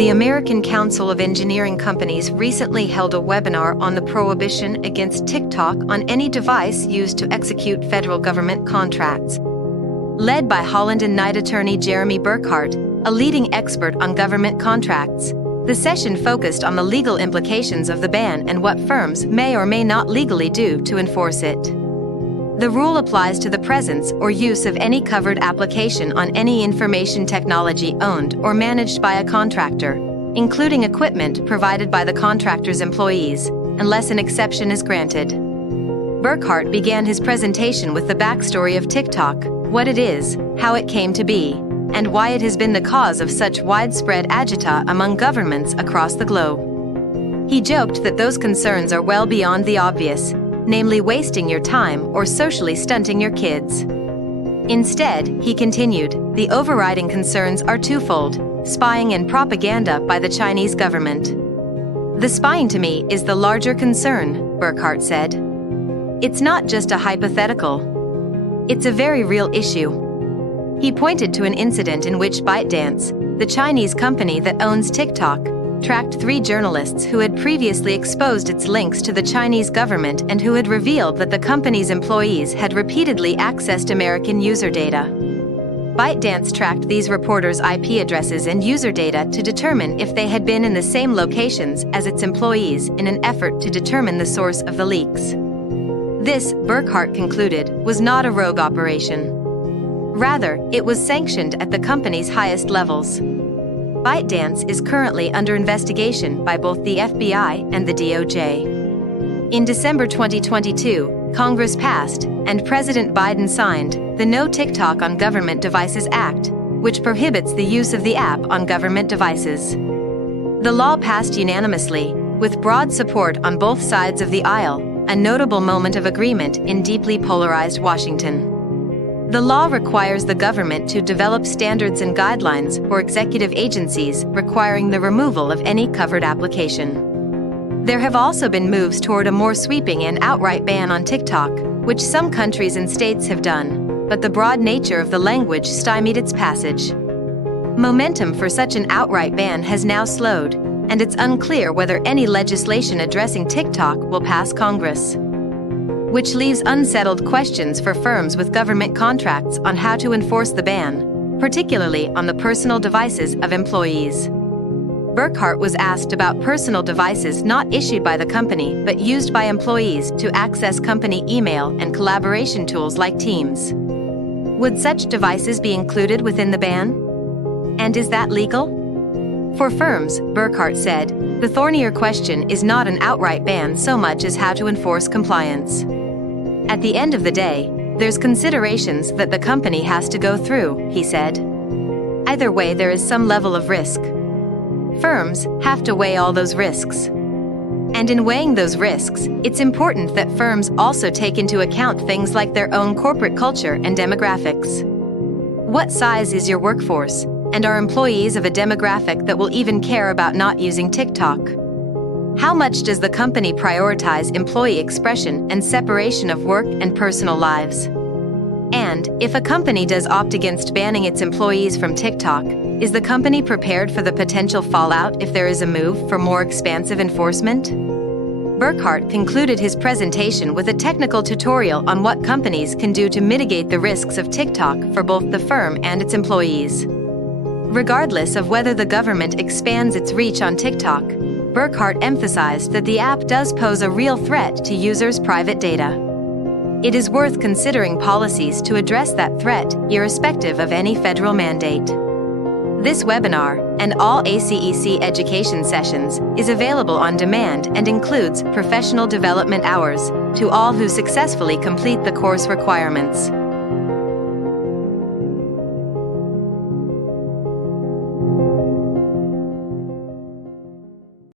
The American Council of Engineering Companies recently held a webinar on the prohibition against TikTok on any device used to execute federal government contracts. Led by Holland and Knight attorney Jeremy Burkhart, a leading expert on government contracts, the session focused on the legal implications of the ban and what firms may or may not legally do to enforce it. The rule applies to the presence or use of any covered application on any information technology owned or managed by a contractor, including equipment provided by the contractor's employees, unless an exception is granted. Burkhart began his presentation with the backstory of TikTok, what it is, how it came to be, and why it has been the cause of such widespread agita among governments across the globe. He joked that those concerns are well beyond the obvious, namely wasting your time or socially stunting your kids. Instead, he continued, the overriding concerns are twofold: spying and propaganda by the Chinese government. The spying to me is the larger concern, Burkhart said. It's not just a hypothetical. It's a very real issue. He pointed to an incident in which ByteDance, the Chinese company that owns TikTok, tracked 3 journalists who had previously exposed its links to the Chinese government and who had revealed that the company's employees had repeatedly accessed American user data. ByteDance tracked these reporters' IP addresses and user data to determine if they had been in the same locations as its employees in an effort to determine the source of the leaks. This, Burkhart concluded, was not a rogue operation. Rather, it was sanctioned at the company's highest levels. ByteDance is currently under investigation by both the FBI and the DOJ. In December 2022, Congress passed, and President Biden signed, the No TikTok on Government Devices Act, which prohibits the use of the app on government devices. The law passed unanimously, with broad support on both sides of the aisle, a notable moment of agreement in deeply polarized Washington. The law requires the government to develop standards and guidelines for executive agencies requiring the removal of any covered application. There have also been moves toward a more sweeping and outright ban on TikTok, which some countries and states have done, but the broad nature of the language stymied its passage. Momentum for such an outright ban has now slowed, and it's unclear whether any legislation addressing TikTok will pass Congress, which leaves unsettled questions for firms with government contracts on how to enforce the ban, particularly on the personal devices of employees. Burkhart was asked about personal devices not issued by the company but used by employees to access company email and collaboration tools like Teams. Would such devices be included within the ban? And is that legal? For firms, Burkhart said, the thornier question is not an outright ban so much as how to enforce compliance. At the end of the day, there's considerations that the company has to go through, he said. Either way, there is some level of risk. Firms have to weigh all those risks. And in weighing those risks, it's important that firms also take into account things like their own corporate culture and demographics. What size is your workforce, and are employees of a demographic that will even care about not using TikTok? How much does the company prioritize employee expression and separation of work and personal lives? And, if a company does opt against banning its employees from TikTok, is the company prepared for the potential fallout if there is a move for more expansive enforcement? Burkhart concluded his presentation with a technical tutorial on what companies can do to mitigate the risks of TikTok for both the firm and its employees. Regardless of whether the government expands its reach on TikTok, Burkhart emphasized that the app does pose a real threat to users' private data. It is worth considering policies to address that threat, irrespective of any federal mandate. This webinar, and all ACEC education sessions, is available on demand and includes professional development hours to all who successfully complete the course requirements.